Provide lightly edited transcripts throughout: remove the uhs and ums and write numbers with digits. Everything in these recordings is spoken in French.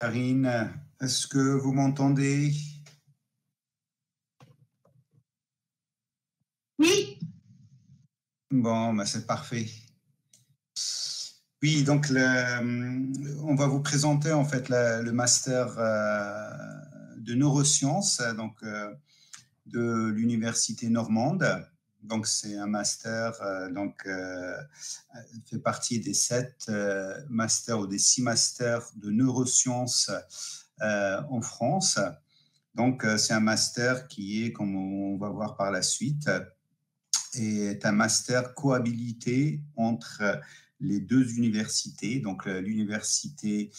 Karine, est-ce que vous m'entendez? Oui. Bon, ben c'est parfait. Oui, donc on va vous présenter en fait le master de neurosciences de l'université normande. Donc c'est un master fait partie des 7 masters ou des 6 masters de neurosciences en France. Donc c'est un master qui est, comme on va voir par la suite, est un master cohabilité entre les 2 universités, donc l'université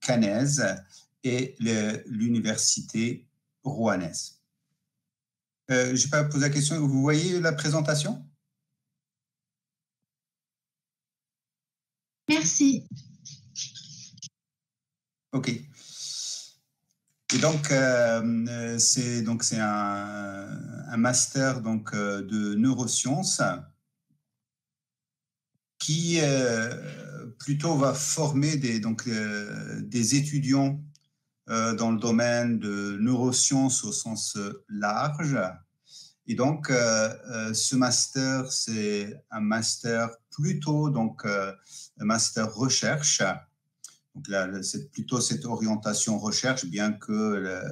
caennaise et l'université rouennaise. Je n'ai pas posé la question, vous voyez la présentation? Merci. Ok. Et donc, c'est un master de neurosciences qui plutôt va former des étudiants dans le domaine de neurosciences au sens large. Et donc, ce master, c'est un master plutôt un master recherche. Donc là, c'est plutôt cette orientation recherche, bien que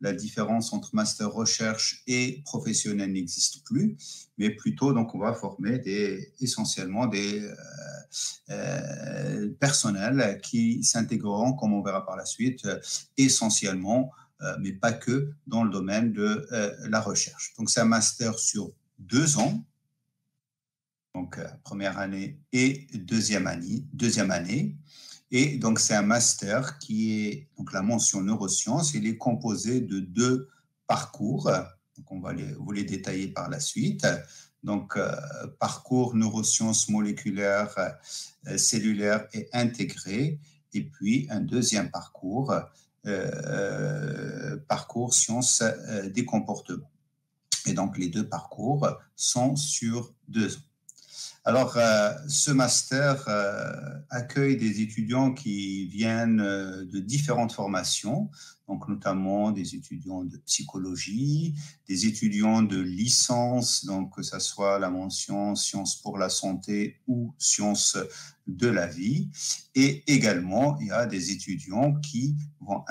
la différence entre master recherche et professionnel n'existe plus, mais plutôt donc on va former essentiellement des personnels qui s'intégreront, comme on verra par la suite, essentiellement, mais pas que, dans le domaine de la recherche. Donc c'est un master sur 2 ans, donc première année et deuxième année. Et donc, c'est un master qui est donc la mention neurosciences. Il est composé de 2 parcours. Donc, on va vous les détailler par la suite. Donc, parcours neurosciences moléculaires, cellulaires et intégrées. Et puis, un deuxième parcours, parcours sciences des comportements. Et donc, les 2 parcours sont sur 2 ans. Alors, ce master accueille des étudiants qui viennent de différentes formations, donc notamment des étudiants de psychologie, des étudiants de licence, donc que ce soit la mention sciences pour la santé ou sciences de la vie. Et également, il y a des étudiants qui vont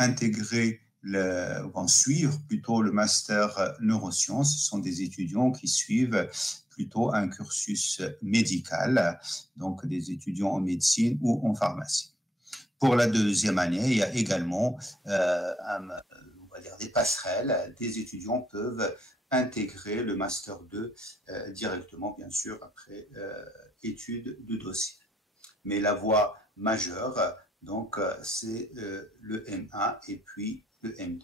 vont suivre plutôt le master neurosciences. Ce sont des étudiants qui suivent plutôt un cursus médical, donc des étudiants en médecine ou en pharmacie. Pour la deuxième année, il y a également on va dire des passerelles. Des étudiants peuvent intégrer le Master 2 directement, bien sûr, après étude de dossier. Mais la voie majeure, donc, c'est le M1 et puis le M2.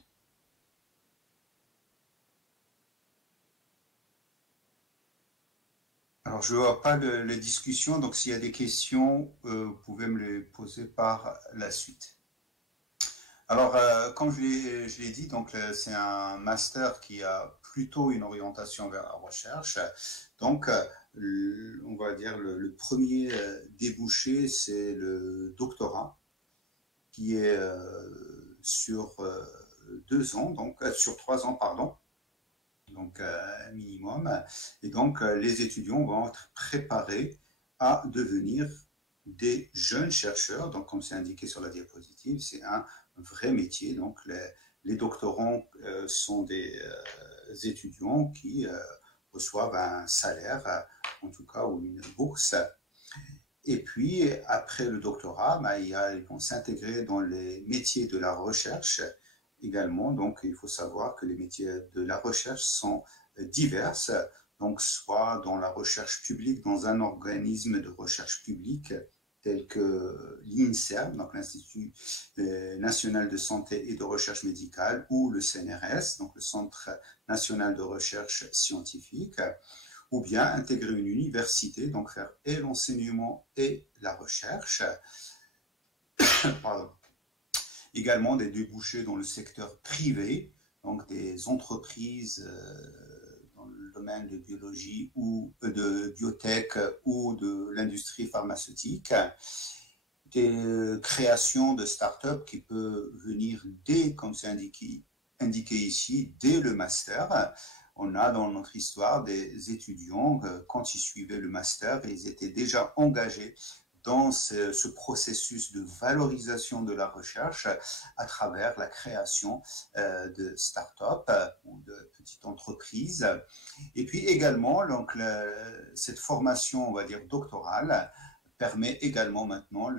Alors, je ne vois pas les discussions, donc s'il y a des questions, vous pouvez me les poser par la suite. Alors, comme je l'ai dit, donc c'est un master qui a plutôt une orientation vers la recherche. Donc, on va dire le premier débouché, c'est le doctorat, qui est sur 2 ans, donc sur 3 ans, pardon. Donc minimum. Et donc les étudiants vont être préparés à devenir des jeunes chercheurs. Donc comme c'est indiqué sur la diapositive, c'est un vrai métier. Donc les doctorants sont des étudiants qui reçoivent un salaire, en tout cas, ou une bourse. Et puis, après le doctorat, ils vont s'intégrer dans les métiers de la recherche également. Donc, il faut savoir que les métiers de la recherche sont divers. Donc, soit dans la recherche publique, dans un organisme de recherche publique tel que l'INSERM, donc l'Institut national de santé et de recherche médicale, ou le CNRS, donc le Centre national de recherche scientifique, ou bien intégrer une université, donc faire et l'enseignement et la recherche. Pardon. Également des débouchés dans le secteur privé, donc des entreprises dans le domaine de biologie ou de biotech ou de l'industrie pharmaceutique. des créations de start-up qui peut venir dès, comme c'est indiqué ici, dès le master. On a dans notre histoire des étudiants, quand ils suivaient le master, ils étaient déjà engagés dans ce processus de valorisation de la recherche à travers la création de start-up ou de petites entreprises. Et puis également, donc, cette formation, on va dire, doctorale, permet également maintenant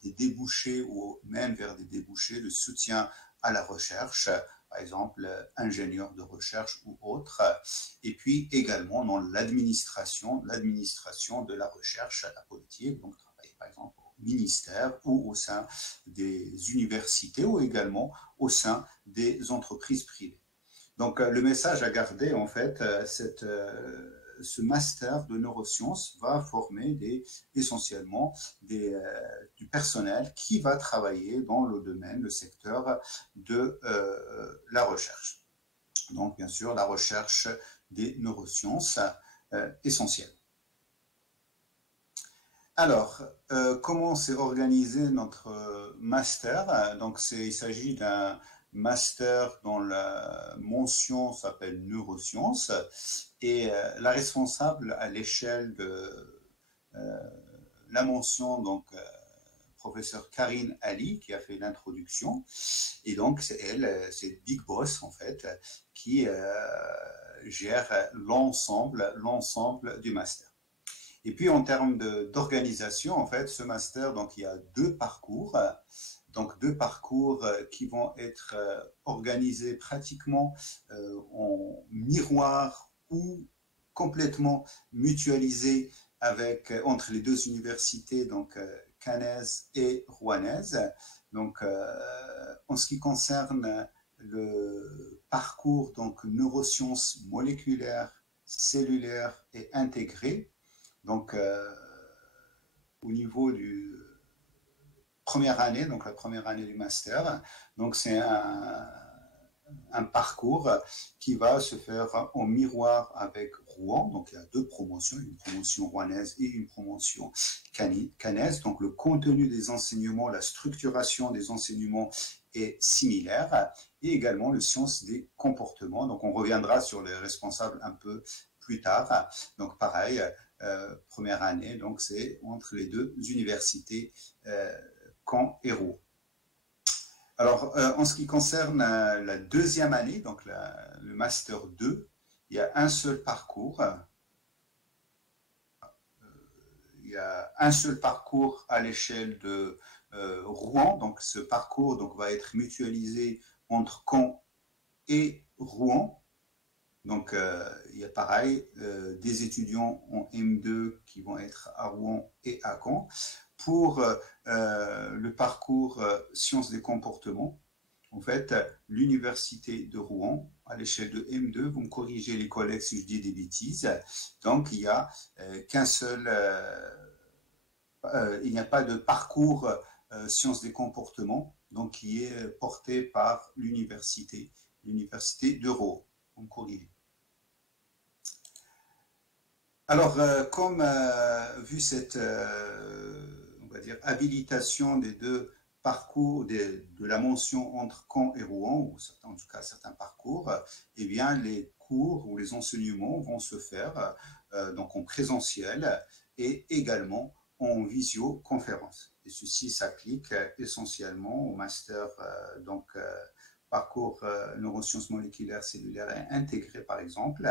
des débouchés ou même vers des débouchés, le soutien à la recherche, par exemple ingénieur de recherche ou autre, et puis également dans l'administration de la recherche, la politique, donc travailler par exemple au ministère ou au sein des universités ou également au sein des entreprises privées. Donc le message à garder en fait, ce master de neurosciences va former essentiellement du personnel qui va travailler dans le domaine, le secteur de la recherche. Donc, bien sûr, la recherche des neurosciences essentielles. Alors, comment s'est organisé notre master? Donc, il s'agit d'un master dont la mention s'appelle neurosciences et la responsable à l'échelle de la mention, donc professeur Karine Ali qui a fait l'introduction, et donc c'est elle, c'est Big Boss en fait, qui gère l'ensemble du master. Et puis en termes d'organisation, en fait, ce master, donc il y a deux parcours, qui vont être organisés pratiquement en miroir ou complètement mutualisés entre les deux universités, donc caennaise et rouennaise. Donc, en ce qui concerne le parcours donc neurosciences moléculaires, cellulaires et intégrées, donc au niveau du première année, donc la première année du master, donc c'est un parcours qui va se faire en miroir avec Rouen. Donc il y a deux promotions, une promotion rouennaise et une promotion caennaise. Donc le contenu des enseignements, la structuration des enseignements est similaire, et également le sciences des comportements. Donc on reviendra sur les responsables un peu plus tard. Donc pareil, première année, donc c'est entre les deux universités, Caen et Rouen. Alors, en ce qui concerne la deuxième année, donc le Master 2, il y a un seul parcours. Il y a un seul parcours à l'échelle de Rouen. Donc, ce parcours donc, va être mutualisé entre Caen et Rouen. Donc, il y a pareil, des étudiants en M2 qui vont être à Rouen et à Caen. Pour le parcours sciences des comportements, en fait, l'université de Rouen, à l'échelle de M2, vous me corrigez les collègues si je dis des bêtises, donc il n'y a qu'un seul, il n'y a pas de parcours sciences des comportements, donc qui est porté par l'université de Rouen. Vous me corrigez. Alors, comme vu cette on va dire habilitation des deux parcours, de la mention entre Caen et Rouen, ou en tout cas certains parcours, eh bien les cours ou les enseignements vont se faire donc en présentiel et également en visioconférence. Et ceci s'applique essentiellement au master parcours neurosciences moléculaires, cellulaires et intégrées par exemple.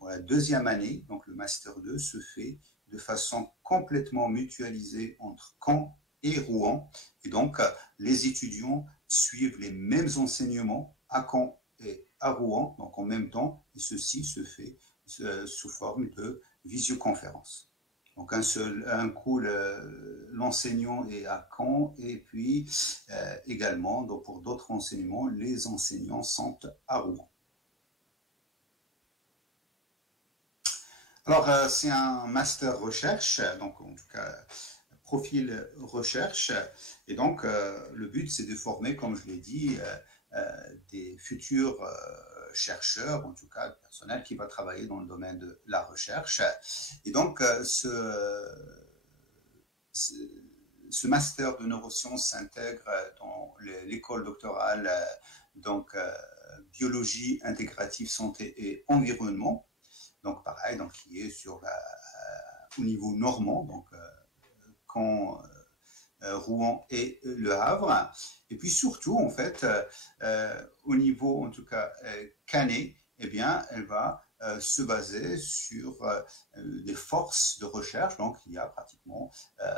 La deuxième année, donc le Master 2, se fait de façon complètement mutualisée entre Caen et Rouen. Et donc, les étudiants suivent les mêmes enseignements à Caen et à Rouen, donc en même temps, et ceci se fait sous forme de visioconférence. Donc un coup, l'enseignant est à Caen, et puis également, donc pour d'autres enseignements, les enseignants sont à Rouen. Alors, c'est un master recherche, donc en tout cas, profil recherche. Et donc, le but, c'est de former, comme je l'ai dit, des futurs chercheurs, en tout cas, le personnel qui va travailler dans le domaine de la recherche. Et donc, ce master de neurosciences s'intègre dans l'école doctorale, donc biologie intégrative, santé et environnement. Donc pareil, donc qui est sur au niveau normand, donc Caen, Rouen et Le Havre. Et puis surtout, en fait, au niveau, en tout cas, canet, eh bien, elle va se baser sur des forces de recherche. Donc, il y a pratiquement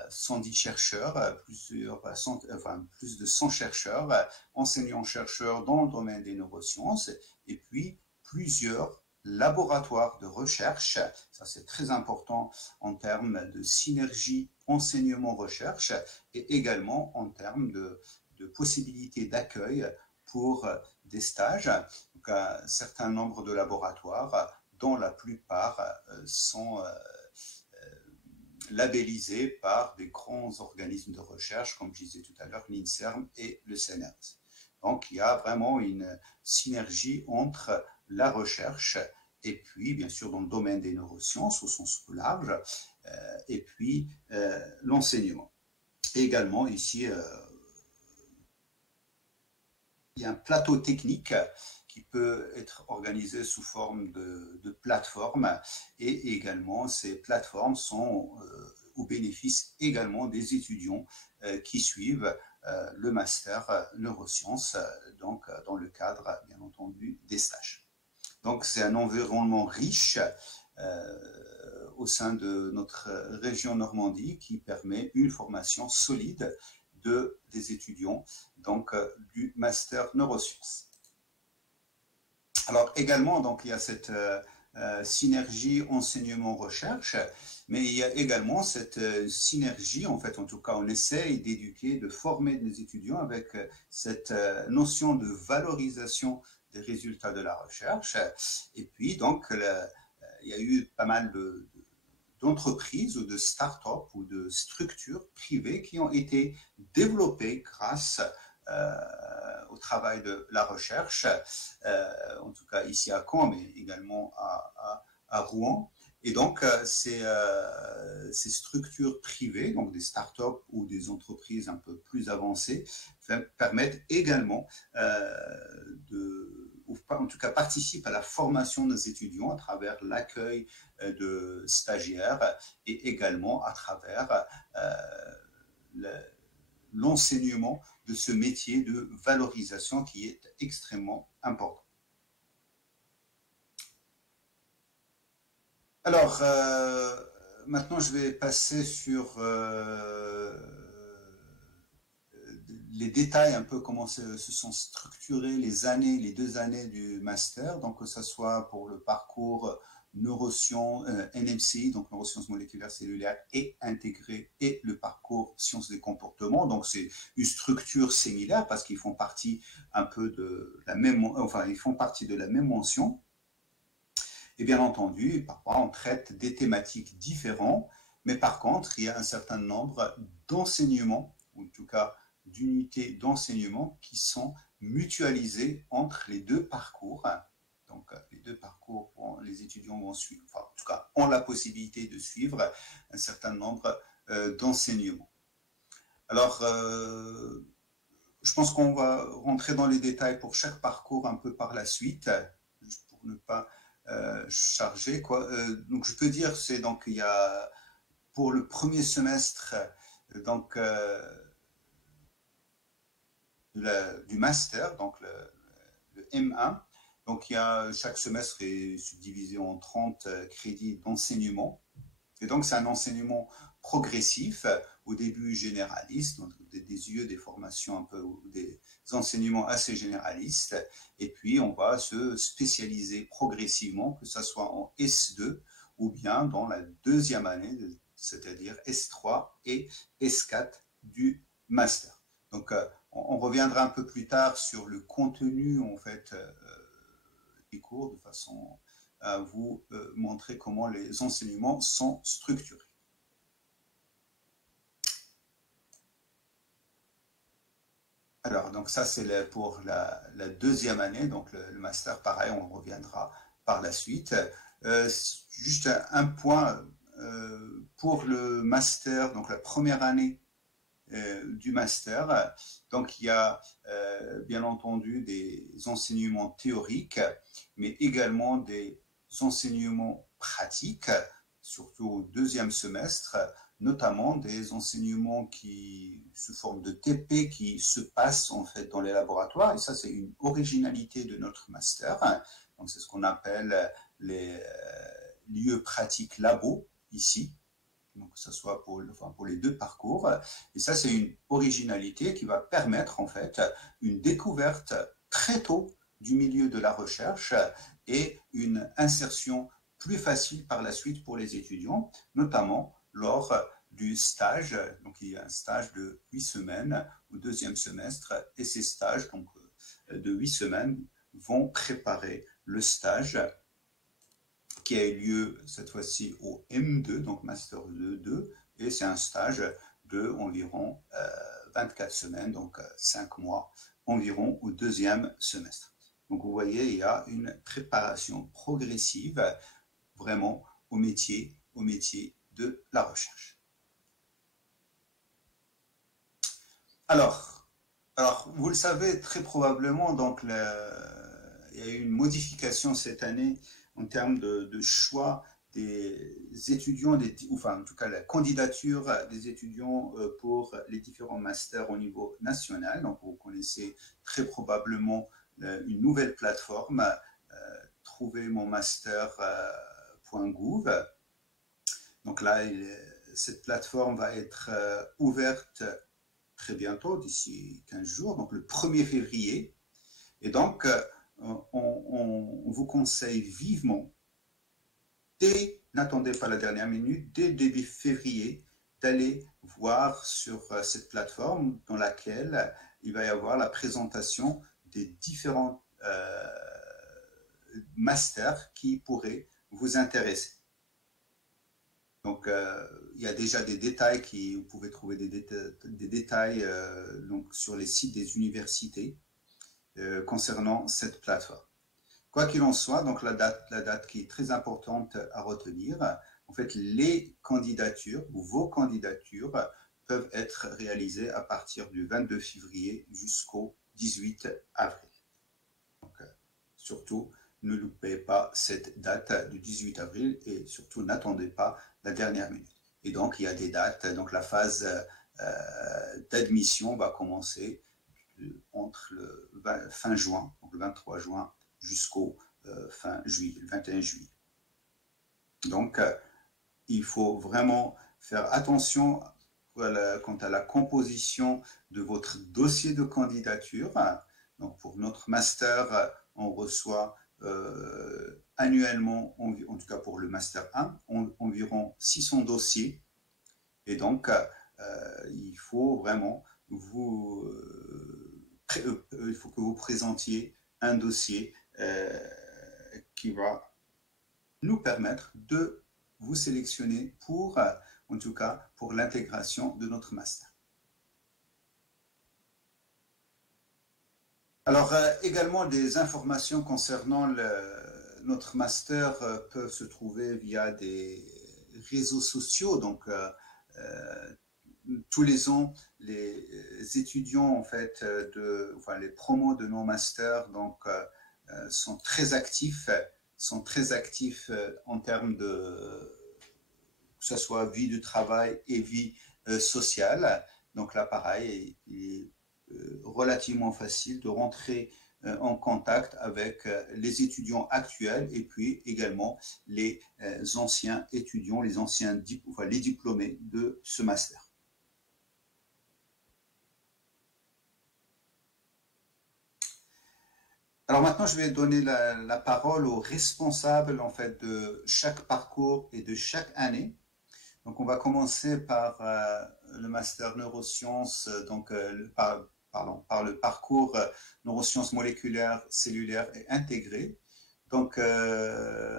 110 chercheurs, plus de 100 chercheurs, enseignants-chercheurs dans le domaine des neurosciences, et puis plusieurs laboratoires de recherche. Ça, c'est très important en termes de synergie enseignement-recherche et également en termes de possibilités d'accueil pour des stages. Donc, un certain nombre de laboratoires, dont la plupart sont labellisés par des grands organismes de recherche, comme je disais tout à l'heure, l'INSERM et le CNRS. Donc, il y a vraiment une synergie entre la recherche et puis, bien sûr, dans le domaine des neurosciences au sens plus large, et puis l'enseignement. Et également, ici, il y a un plateau technique qui peut être organisé sous forme de plateforme, et également ces plateformes sont au bénéfice également des étudiants qui suivent le master neurosciences, donc dans le cadre, bien entendu, des stages. Donc c'est un environnement riche au sein de notre région Normandie qui permet une formation solide des étudiants donc, du master neurosciences. Alors également, donc, il y a cette synergie enseignement-recherche, mais il y a également cette synergie, en fait, en tout cas, on essaye d'éduquer, de former des étudiants avec cette notion de valorisation des résultats de la recherche. Et puis, donc, il y a eu pas mal d'entreprises ou de start-up ou de structures privées qui ont été développées grâce au travail de la recherche, en tout cas ici à Caen, mais également à Rouen. Et donc, ces structures privées, donc des start-up ou des entreprises un peu plus avancées, permettent également en tout cas participent à la formation des étudiants à travers l'accueil de stagiaires et également à travers l'enseignement de ce métier de valorisation qui est extrêmement important. Alors, maintenant je vais passer sur les détails, un peu comment se sont structurées les 2 années du master, donc que ce soit pour le parcours neurosciences, NMCI, donc neurosciences moléculaires cellulaires et intégrées, et le parcours sciences des comportements. Donc c'est une structure similaire parce qu'ils font partie un peu de la même, enfin ils font partie de la même mention. Et bien entendu, parfois on traite des thématiques différentes, mais par contre il y a un certain nombre d'enseignements, ou en tout cas d'unités d'enseignement qui sont mutualisées entre les 2 parcours. Donc, les 2 parcours, les étudiants vont suivre, enfin, en tout cas, ont la possibilité de suivre un certain nombre d'enseignements. Alors, je pense qu'on va rentrer dans les détails pour chaque parcours un peu par la suite, juste pour ne pas charger, quoi. Donc, je peux dire, c'est donc, il y a, pour le premier semestre, donc, du master, donc le M1. Donc, chaque semestre est subdivisé en 30 crédits d'enseignement. Et donc, c'est un enseignement progressif, au début généraliste, donc des yeux, des formations un peu, des enseignements assez généralistes. Et puis, on va se spécialiser progressivement, que ce soit en S2 ou bien dans la 2e année, c'est-à-dire S3 et S4 du master. Donc, on reviendra un peu plus tard sur le contenu, en fait, des cours, de façon à vous montrer comment les enseignements sont structurés. Alors, donc ça, c'est pour la 2e année, donc le master, pareil, on reviendra par la suite. Juste un point, pour le master, donc la première année, du master. Donc, il y a bien entendu des enseignements théoriques, mais également des enseignements pratiques, surtout au deuxième semestre, notamment des enseignements qui, sous forme de TP, qui se passent en fait dans les laboratoires. Et ça, c'est une originalité de notre master. Donc, c'est ce qu'on appelle les lieux pratiques labo ici. Donc, que ce soit pour les deux parcours. Et ça, c'est une originalité qui va permettre en fait une découverte très tôt du milieu de la recherche et une insertion plus facile par la suite pour les étudiants, notamment lors du stage. Donc, il y a un stage de 8 semaines au deuxième semestre et ces stages donc, de 8 semaines vont préparer le stage qui a eu lieu cette fois-ci au M2, donc Master 2, et c'est un stage de environ 24 semaines, donc 5 mois environ au deuxième semestre. Donc vous voyez, il y a une préparation progressive vraiment au métier de la recherche. Alors vous le savez très probablement, donc il y a eu une modification cette année en termes de choix des étudiants, enfin en tout cas la candidature des étudiants pour les différents masters au niveau national. Donc vous connaissez très probablement une nouvelle plateforme, trouvermonmaster.gouv. Donc là, cette plateforme va être ouverte très bientôt, d'ici 15 jours, donc le 1er février. Et donc, on vous conseille vivement, n'attendez pas la dernière minute, dès début février, d'aller voir sur cette plateforme dans laquelle il va y avoir la présentation des différents masters qui pourraient vous intéresser. Donc, il y a déjà des détails vous pouvez trouver des détails donc, sur les sites des universités concernant cette plateforme. Quoi qu'il en soit, donc la date qui est très importante à retenir, en fait, les candidatures ou vos candidatures peuvent être réalisées à partir du 22 février jusqu'au 18 avril. Donc, surtout, ne loupez pas cette date du 18 avril et surtout n'attendez pas la dernière minute. Et donc, il y a des dates, donc la phase d'admission va commencer entre le fin juin, donc le 23 juin, jusqu'au fin juillet, le 21 juillet. Donc, il faut vraiment faire attention quant à la composition de votre dossier de candidature. Donc, pour notre master, on reçoit annuellement, en tout cas pour le master 1, environ 600 dossiers. Et donc, il faut vraiment il faut que vous présentiez un dossier qui va nous permettre de vous sélectionner pour, en tout cas, pour l'intégration de notre master. Alors, également des informations concernant notre master peuvent se trouver via des réseaux sociaux. Donc, tous les ans, les étudiants en fait les promos de nos masters donc sont très actifs en termes de que ce soit vie de travail et vie sociale. Donc là, pareil, il est relativement facile de rentrer en contact avec les étudiants actuels et puis également les anciens étudiants, les diplômés de ce master. Alors maintenant, je vais donner la parole aux responsables en fait de chaque parcours et de chaque année. Donc, on va commencer par le master neurosciences, donc par le parcours neurosciences moléculaires, cellulaires et intégrées. Donc,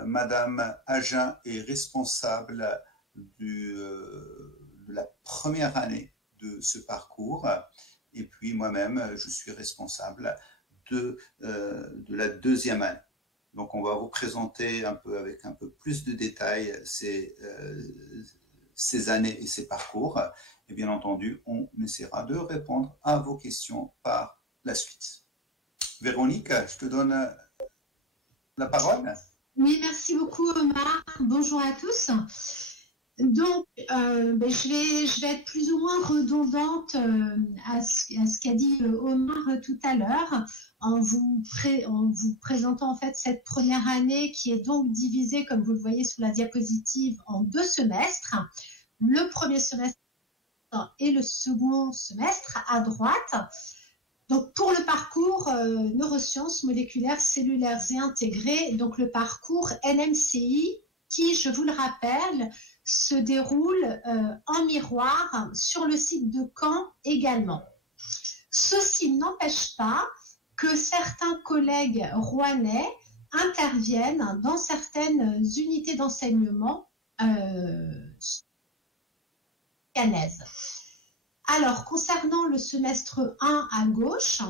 Madame Agen est responsable de la première année de ce parcours, et puis moi-même, je suis responsable de la deuxième année. Donc, on va vous présenter avec un peu plus de détails ces années et ces parcours. Et bien entendu, on essaiera de répondre à vos questions par la suite. Véronique, je te donne la parole. Oui, merci beaucoup Omar. Bonjour à tous. Donc, je vais être plus ou moins redondante à ce qu'a dit Omar tout à l'heure en vous présentant en fait cette première année qui est donc divisée, comme vous le voyez sur la diapositive, en 2 semestres. Le premier semestre et le second semestre à droite. Donc, pour le parcours neurosciences moléculaires, cellulaires et intégrées, donc le parcours NMCI qui, je vous le rappelle, se déroule en miroir sur le site de Caen également. Ceci n'empêche pas que certains collègues rouennais interviennent dans certaines unités d'enseignement canaises. Alors, concernant le semestre 1 à gauche,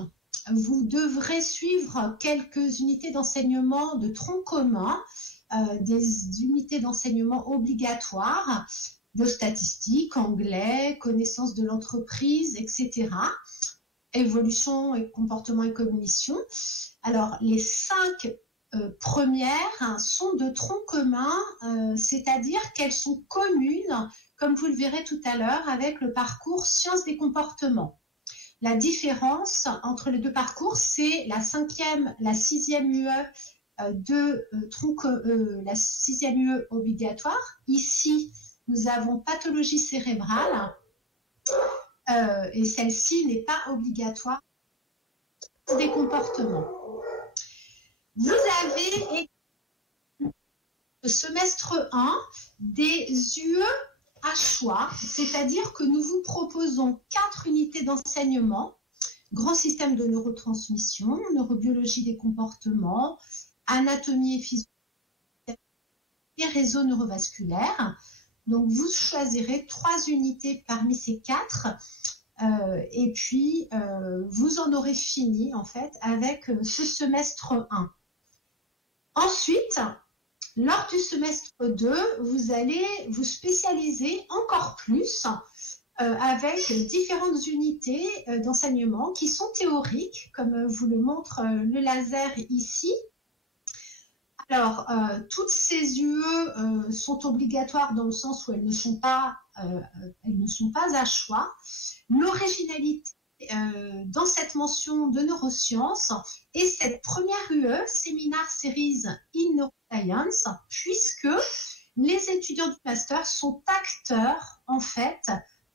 vous devrez suivre quelques unités d'enseignement de tronc commun, des unités d'enseignement obligatoires de statistiques, anglais, connaissance de l'entreprise, etc. Évolution et comportement et cognition. Alors, les 5 premières sont de tronc commun, c'est-à-dire qu'elles sont communes, comme vous le verrez tout à l'heure, avec le parcours sciences des comportements. La différence entre les 2 parcours, c'est la 6e UE la 6e UE obligatoire. Ici, nous avons pathologie cérébrale et celle-ci n'est pas obligatoire. Des comportements. Vous avez le semestre 1 des UE à choix, c'est-à-dire que nous vous proposons 4 unités d'enseignement, grand système de neurotransmission, neurobiologie des comportements, anatomie et physiologie et réseaux neurovasculaires. Donc vous choisirez 3 unités parmi ces 4 et puis vous en aurez fini en fait avec ce semestre 1. Ensuite, lors du semestre 2, vous allez vous spécialiser encore plus avec différentes unités d'enseignement qui sont théoriques, comme vous le montre le laser ici. Alors, toutes ces UE sont obligatoires dans le sens où elles ne sont pas à choix. L'originalité dans cette mention de neurosciences et cette première UE, Seminar Series in Neuroscience, puisque les étudiants du master sont acteurs en fait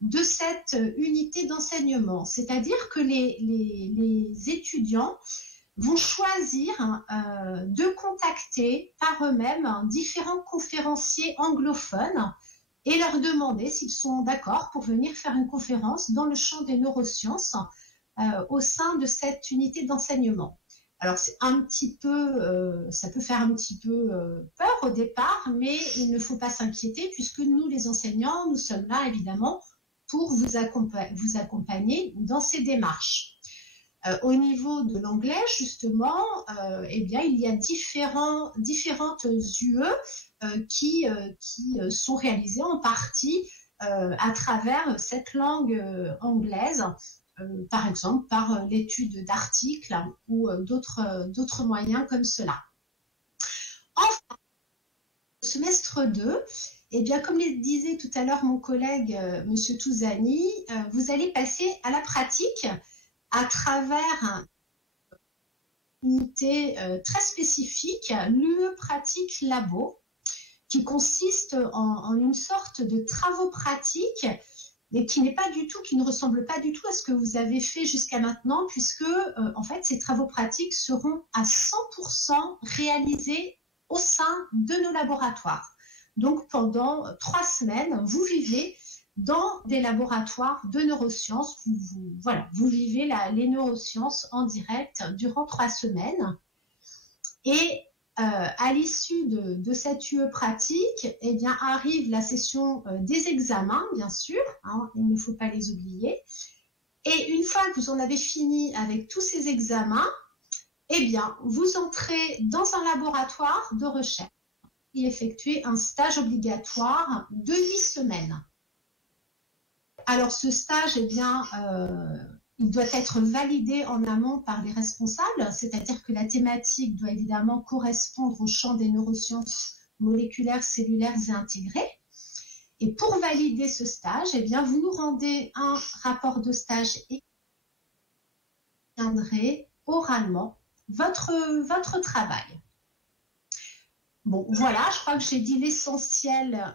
de cette unité d'enseignement. C'est-à-dire que les étudiants vont choisir de contacter par eux-mêmes différents conférenciers anglophones et leur demander s'ils sont d'accord pour venir faire une conférence dans le champ des neurosciences au sein de cette unité d'enseignement. Alors, c'est un petit peu, ça peut faire un petit peu peur au départ, mais il ne faut pas s'inquiéter puisque nous, les enseignants, nous sommes là évidemment pour vous accompagner dans ces démarches. Au niveau de l'anglais, justement, eh bien, il y a différentes UE qui sont réalisées en partie à travers cette langue anglaise, par exemple par l'étude d'articles ou d'autres moyens comme cela. Enfin, semestre 2, eh bien, comme le disait tout à l'heure mon collègue Monsieur Touzani, vous allez passer à la pratique à travers une unité très spécifique, l'UE Pratique Labo, qui consiste en une sorte de travaux pratiques et qui ne ressemble pas du tout à ce que vous avez fait jusqu'à maintenant, puisque en fait ces travaux pratiques seront à 100% réalisés au sein de nos laboratoires. Donc pendant 3 semaines, vous vivez dans des laboratoires de neurosciences. Vous vivez les neurosciences en direct durant 3 semaines. Et à l'issue de cette UE pratique, eh bien, arrive la session des examens, bien sûr, hein, il ne faut pas les oublier. Et une fois que vous en avez fini avec tous ces examens, eh bien, vous entrez dans un laboratoire de recherche et effectuez un stage obligatoire de 8 semaines. Alors, ce stage, eh bien, il doit être validé en amont par les responsables, c'est-à-dire que la thématique doit évidemment correspondre au champ des neurosciences moléculaires, cellulaires et intégrées. Et pour valider ce stage, eh bien, vous nous rendez un rapport de stage et vous tiendrez oralement votre travail. Bon, voilà, je crois que j'ai dit l'essentiel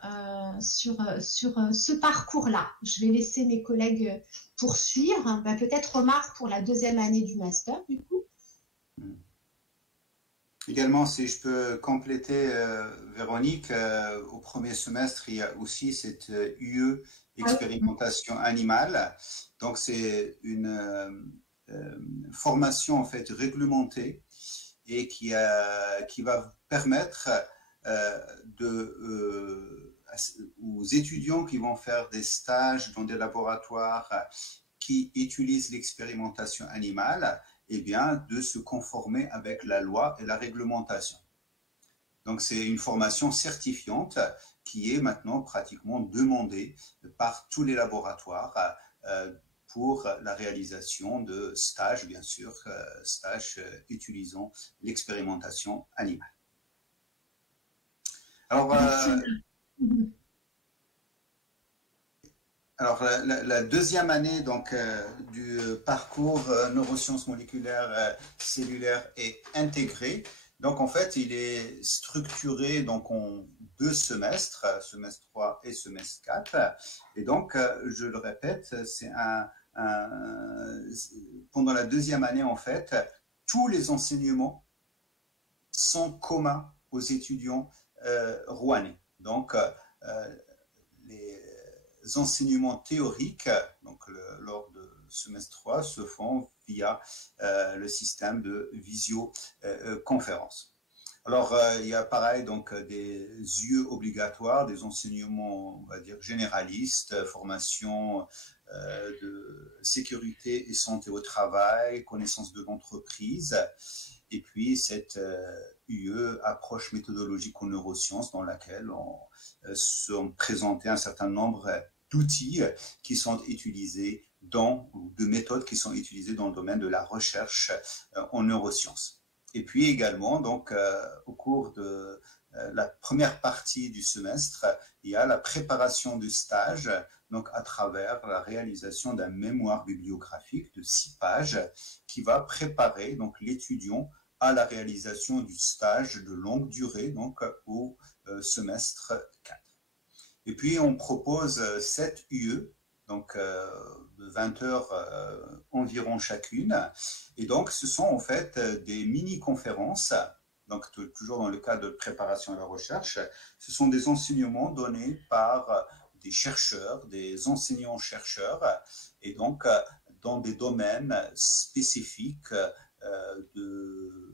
sur ce parcours-là. Je vais laisser mes collègues poursuivre. Ben, peut-être Omar pour la deuxième année du master, du coup. Également, si je peux compléter, Véronique, au premier semestre, il y a aussi cette UE, expérimentation animale. Donc, c'est une formation en fait réglementée et qui va permettre aux étudiants qui vont faire des stages dans des laboratoires qui utilisent l'expérimentation animale, eh bien, de se conformer avec la loi et la réglementation. Donc, c'est une formation certifiante qui est maintenant pratiquement demandée par tous les laboratoires pour la réalisation de stages, bien sûr, stages utilisant l'expérimentation animale. Alors, la deuxième année donc, du parcours neurosciences moléculaires, cellulaires et intégrées, donc en fait, il est structuré donc, en 2 semestres, semestre 3 et semestre 4. Et donc, je le répète, c'est pendant la deuxième année, en fait, tous les enseignements sont communs aux étudiants rouennais. Donc, les enseignements théoriques, donc lors de semestre 3, se font via le système de visioconférence. Alors, il y a pareil, donc, des UE obligatoires, des enseignements, on va dire, généralistes, formation de sécurité et santé au travail, connaissance de l'entreprise, et puis cette UE, approche méthodologique en neurosciences, dans laquelle sont présentés un certain nombre d'outils qui sont utilisés de méthodes qui sont utilisées dans le domaine de la recherche en neurosciences. Et puis également, donc, au cours de la première partie du semestre, il y a la préparation du stage, donc à travers la réalisation d'un mémoire bibliographique de 6 pages qui va préparer donc l'étudiant à la réalisation du stage de longue durée, donc au semestre 4. Et puis on propose 7 UE, donc de 20 heures environ chacune. Et donc ce sont en fait des mini-conférences, donc toujours dans le cadre de préparation à la recherche. Ce sont des enseignements donnés par des chercheurs, des enseignants-chercheurs, et donc dans des domaines spécifiques de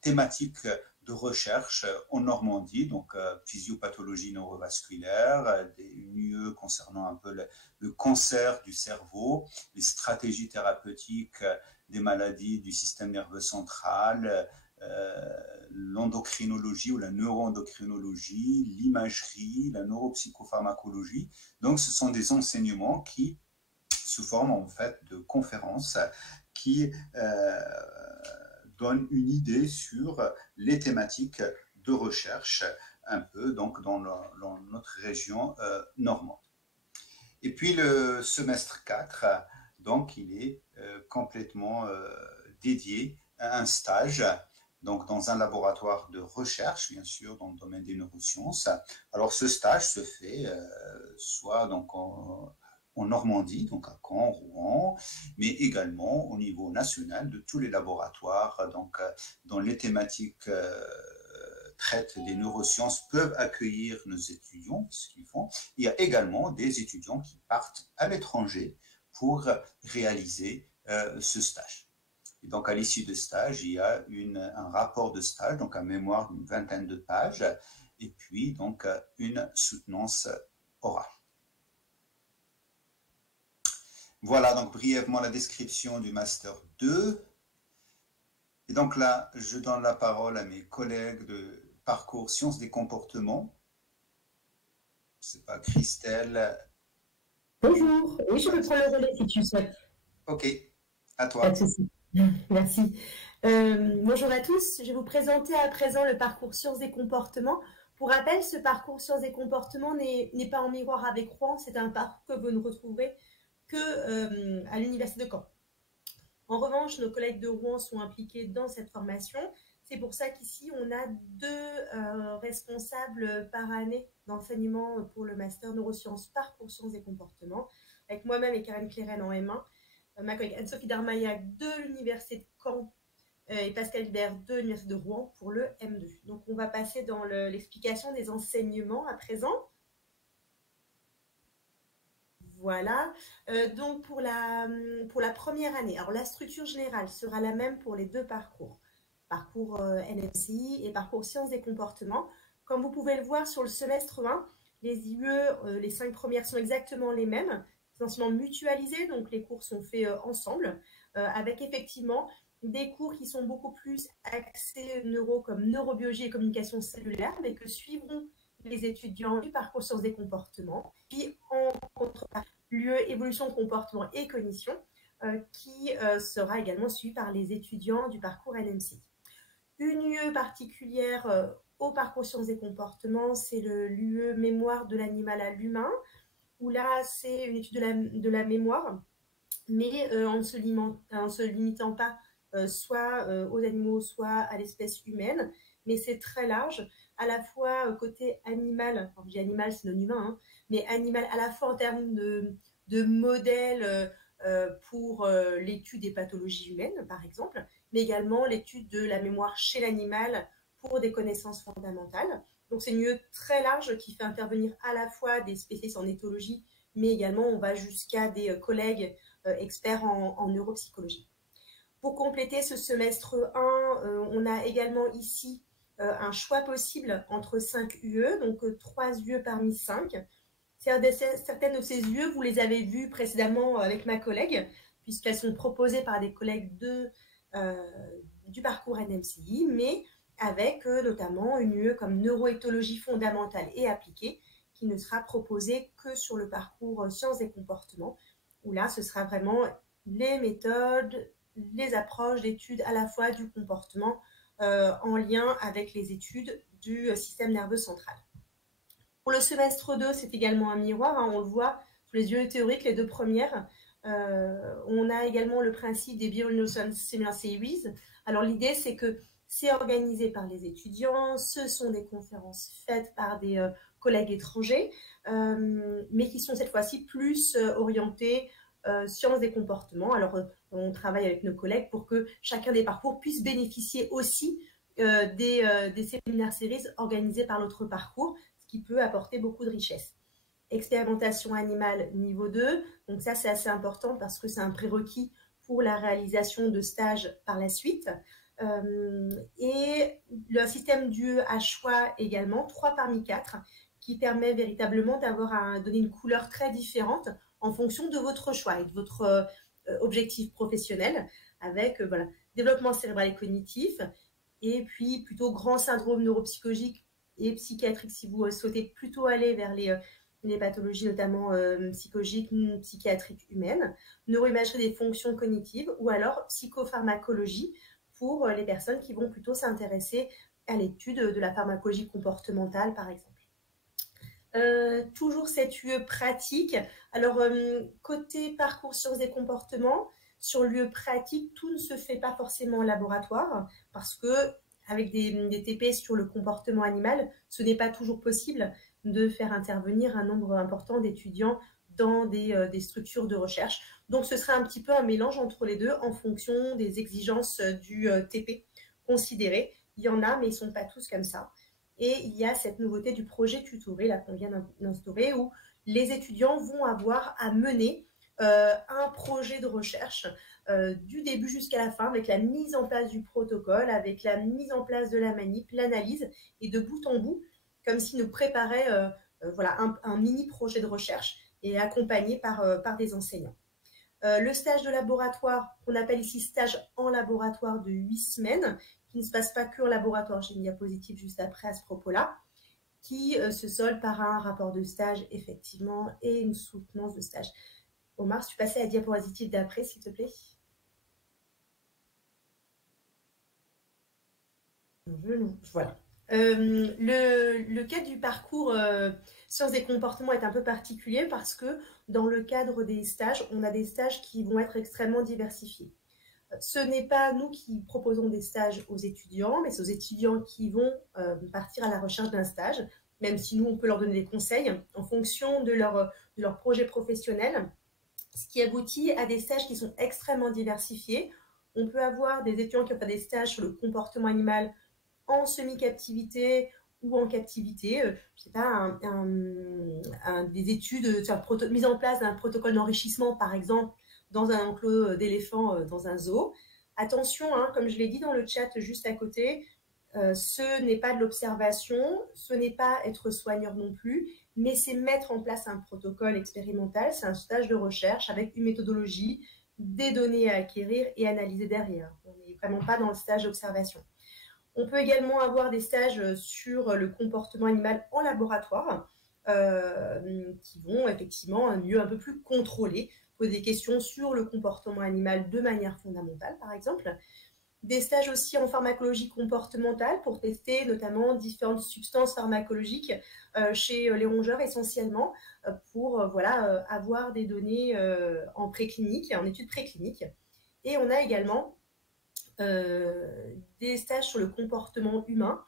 thématiques de recherche en Normandie, donc physiopathologie neurovasculaire, une UE concernant un peu le cancer du cerveau, les stratégies thérapeutiques des maladies du système nerveux central, l'endocrinologie ou la neuroendocrinologie, l'imagerie, la neuropsychopharmacologie. Donc ce sont des enseignements qui sous forme en fait de conférences qui donne une idée sur les thématiques de recherche, un peu donc dans notre région normande. Et puis le semestre 4, donc il est complètement dédié à un stage, donc dans un laboratoire de recherche, bien sûr, dans le domaine des neurosciences. Alors ce stage se fait soit donc en Normandie, donc à Caen, Rouen, mais également au niveau national de tous les laboratoires, donc dont les thématiques traitent des neurosciences peuvent accueillir nos étudiants, ce qu'ils font. Il y a également des étudiants qui partent à l'étranger pour réaliser ce stage. Et donc à l'issue de stage, il y a un rapport de stage, donc un mémoire d'une 20aine de pages, et puis donc une soutenance orale. Voilà donc brièvement la description du Master 2. Et donc là, je donne la parole à mes collègues de parcours sciences des comportements. Je ne sais pas, Christelle Bonjour, oui, je peux prendre le relais si tu souhaites. Ok, à toi. Pas de souci. Merci. Bonjour à tous, je vais vous présenter à présent le parcours Sciences et Comportements. Pour rappel, ce parcours Sciences et Comportements n'est pas en miroir avec Rouen, c'est un parcours que vous ne retrouverez que à l'Université de Caen. En revanche, nos collègues de Rouen sont impliqués dans cette formation. C'est pour ça qu'ici, on a deux responsables par année d'enseignement pour le master neurosciences, parcours sciences et comportements, avec moi-même et Karen Cléren en M1, ma collègue Anne-Sophie Darmaillac de l'Université de Caen et Pascal Hibert de l'Université de Rouen pour le M2. Donc, on va passer dans l'explication des enseignements à présent. Voilà, donc pour la première année, alors la structure générale sera la même pour les deux parcours, parcours NMCI et parcours sciences et comportements. Comme vous pouvez le voir sur le semestre 1, les IE, les 5 premières sont exactement les mêmes, essentiellement mutualisés, donc les cours sont faits ensemble, avec effectivement des cours qui sont beaucoup plus axés neuro, comme neurobiologie et communication cellulaire, mais que suivront les étudiants du parcours sciences et comportements, puis en contrepartie, l'UE évolution, comportement et cognition, qui sera également suivi par les étudiants du parcours NMCI. Une UE particulière au parcours sciences et comportements, c'est l'UE mémoire de l'animal à l'humain, où là, c'est une étude de la mémoire, mais en ne se limitant pas soit aux animaux, soit à l'espèce humaine, mais c'est très large, à la fois côté animal, enfin, je dis animal, c'est non humain, hein, mais animal à la fois en termes de modèles pour l'étude des pathologies humaines, par exemple, mais également l'étude de la mémoire chez l'animal pour des connaissances fondamentales. Donc c'est une UE très large qui fait intervenir à la fois des spécialistes en éthologie, mais également on va jusqu'à des collègues experts en neuropsychologie. Pour compléter ce semestre 1, on a également ici un choix possible entre 5 UE, donc 3 UE parmi 5. Certaines de ces UE, vous les avez vues précédemment avec ma collègue, puisqu'elles sont proposées par des collègues du parcours NMCI, mais avec notamment une UE comme neuroéthologie fondamentale et appliquée, qui ne sera proposée que sur le parcours sciences et comportements, où là, ce sera vraiment les méthodes, les approches d'études à la fois du comportement en lien avec les études du système nerveux central. Pour le semestre 2, c'est également un miroir, hein, on le voit sous les yeux théoriques, les deux premières. On a également le principe des Behavioral Seminar Series. Alors l'idée, c'est que c'est organisé par les étudiants, ce sont des conférences faites par des collègues étrangers, mais qui sont cette fois-ci plus orientées sciences des comportements. Alors on travaille avec nos collègues pour que chacun des parcours puisse bénéficier aussi des séminaires séries organisés par l'autre parcours, ce qui peut apporter beaucoup de richesse. Expérimentation animale niveau 2, donc ça c'est assez important parce que c'est un prérequis pour la réalisation de stages par la suite. Et le système d'UE à choix également, 3 parmi 4, qui permet véritablement donner une couleur très différente en fonction de votre choix et de votre objectif professionnel, avec voilà, développement cérébral et cognitif, et puis plutôt grand syndrome neuropsychologique et psychiatrique si vous souhaitez plutôt aller vers les pathologies notamment psychologiques, psychiatriques humaines, neuroimagerie des fonctions cognitives ou alors psychopharmacologie pour les personnes qui vont plutôt s'intéresser à l'étude de la pharmacologie comportementale par exemple. Toujours cette UE pratique. Alors, côté parcours sciences et comportements, sur l'UE pratique, tout ne se fait pas forcément en laboratoire parce que avec des TP sur le comportement animal, ce n'est pas toujours possible de faire intervenir un nombre important d'étudiants dans des structures de recherche. Donc, ce sera un petit peu un mélange entre les deux en fonction des exigences du TP considéré. Il y en a, mais ils ne sont pas tous comme ça. Et il y a cette nouveauté du projet tutoré, là qu'on vient d'instaurer, où les étudiants vont avoir à mener un projet de recherche du début jusqu'à la fin, avec la mise en place du protocole, avec la mise en place de la manip, l'analyse, et de bout en bout, comme s'ils nous préparaient voilà, un mini projet de recherche et accompagné par des enseignants. Le stage de laboratoire, qu'on appelle ici stage en laboratoire de 8 semaines, qui ne se passe pas que en laboratoire, j'ai une diapositive juste après à ce propos-là. qui se solde par un rapport de stage, effectivement, et une soutenance de stage. Omar, si tu passais à la diapositive d'après, s'il te plaît. Voilà. Le cadre du parcours sciences des comportements est un peu particulier parce que dans le cadre des stages, on a des stages qui vont être extrêmement diversifiés. Ce n'est pas nous qui proposons des stages aux étudiants, mais c'est aux étudiants qui vont partir à la recherche d'un stage, même si nous, on peut leur donner des conseils en fonction de leur projet professionnel, ce qui aboutit à des stages qui sont extrêmement diversifiés. On peut avoir des étudiants qui ont fait des stages sur le comportement animal en semi-captivité ou en captivité, je sais pas, des études sur la mise en place d'un protocole d'enrichissement, par exemple, dans un enclos d'éléphants dans un zoo. Attention, hein, comme je l'ai dit dans le chat juste à côté, ce n'est pas de l'observation, ce n'est pas être soigneur non plus, mais c'est mettre en place un protocole expérimental, c'est un stage de recherche avec une méthodologie, des données à acquérir et analyser derrière. On n'est vraiment pas dans le stage d'observation. On peut également avoir des stages sur le comportement animal en laboratoire qui vont effectivement mieux un peu plus contrôler, poser des questions sur le comportement animal de manière fondamentale, par exemple. Des stages aussi en pharmacologie comportementale pour tester notamment différentes substances pharmacologiques chez les rongeurs essentiellement pour avoir des données en préclinique, en études précliniques. Et on a également des stages sur le comportement humain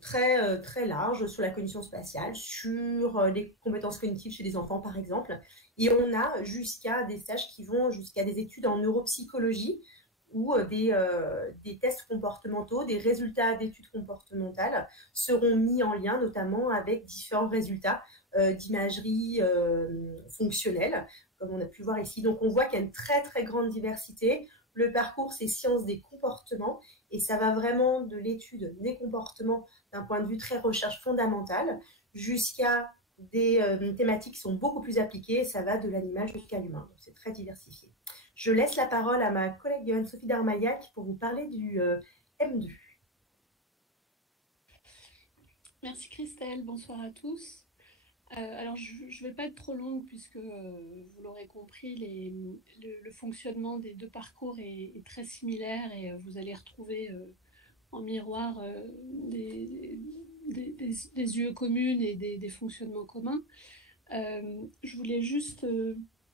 très larges, sur la cognition spatiale, sur les compétences cognitives chez les enfants par exemple. Et on a jusqu'à des stages qui vont jusqu'à des études en neuropsychologie où des tests comportementaux, des résultats d'études comportementales seront mis en lien notamment avec différents résultats d'imagerie fonctionnelle, comme on a pu voir ici. Donc on voit qu'il y a une très très grande diversité. Le parcours, c'est sciences des comportements et ça va vraiment de l'étude des comportements d'un point de vue très recherche fondamentale jusqu'à des thématiques qui sont beaucoup plus appliquées. Ça va de l'animal jusqu'à l'humain. Donc c'est très diversifié. Je laisse la parole à ma collègue Anne-Sophie Darmaillac pour vous parler du M2. Merci Christelle, bonsoir à tous. Alors je ne vais pas être trop longue puisque vous l'aurez compris, le fonctionnement des deux parcours est très similaire et vous allez retrouver en miroir des UE communes et des fonctionnements communs. Je voulais juste